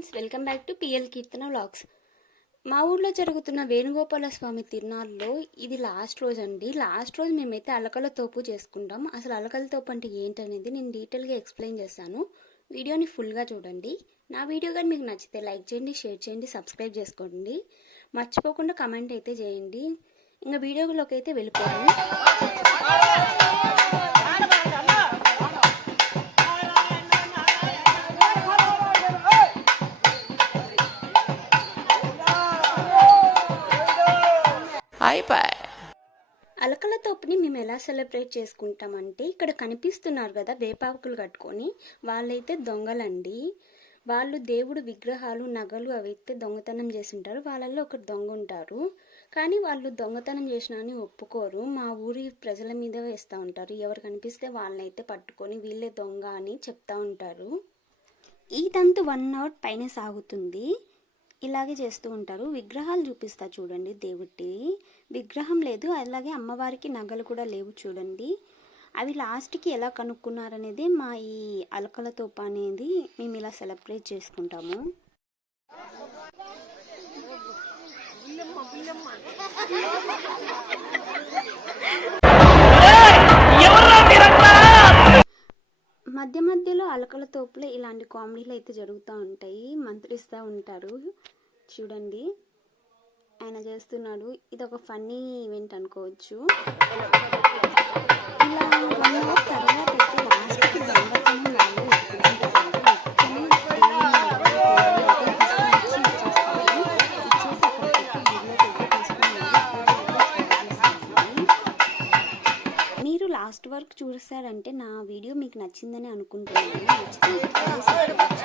Friends welcome back to PL Keerthana vlogs. మా ఊర్లో జరుగుతున్న వేణుగోపాల స్వామి తిరునాళ్ళలో ఇది లాస్ట్ రోజు అండి లాస్ట్ రోజు మేమైతే అలకల తోపు చేసుకుంటాం. అసలు అలకల తోపు అంటే ఏంటనేది నేను డీటెయిల్గా ఎక్స్ప్లెయిన్ చేస్తాను. వీడియోని ఫుల్గా చూడండి. నా వీడియో కానీ మీకు నచ్చితే లైక్ చేయండి షేర్ చేయండి సబ్స్క్రైబ్ చేసుకోండి. మర్చిపోకుండా కమెంట్ అయితే చేయండి. ఇంకా వీడియోలోకి అయితే వెళ్ళిపోయాను అయిపోయి అలకల తోపుని మేము ఎలా సెలబ్రేట్ చేసుకుంటామంటే ఇక్కడ కనిపిస్తున్నారు కదా వేపాకులు కట్టుకొని వాళ్ళైతే దొంగలండి. వాళ్ళు దేవుడు విగ్రహాలు నగలు అవైతే దొంగతనం చేసి ఉంటారు వాళ్ళల్లో ఒకరు దొంగ ఉంటారు కానీ వాళ్ళు దొంగతనం చేసినా అని ఒప్పుకోరు. మా ఊరి ప్రజల మీద వేస్తూ ఉంటారు. ఎవరు కనిపిస్తే వాళ్ళనైతే పట్టుకొని వీళ్ళే దొంగ అని చెప్తా ఉంటారు. ఈ తంతు వన్ అవర్ పైన సాగుతుంది. ఇలాగే చేస్తూ ఉంటారు. విగ్రహాలు చూపిస్తా చూడండి దేవుడి విగ్రహం లేదు. అలాగే అమ్మవారికి నగలు కూడా లేవు చూడండి. అవి లాస్ట్కి ఎలా కనుక్కున్నారనేది మా ఈ అలకల తోప అనేది మేము ఇలా సెలబ్రేట్ చేసుకుంటాము. మధ్య మధ్యలో అలకల తోపులో ఇలాంటి కామెడీలు అయితే జరుగుతూ ఉంటాయి. మంత్రిస్తూ ఉంటారు. చూడండి. ఆయన చేస్తున్నాడు. ఇది ఒక ఫన్నీ ఈవెంట్ అనుకోవచ్చు. లాస్ట్ వరకు చూసారంటే నా వీడియో మీకు నచ్చిందని అనుకుంటున్నాను.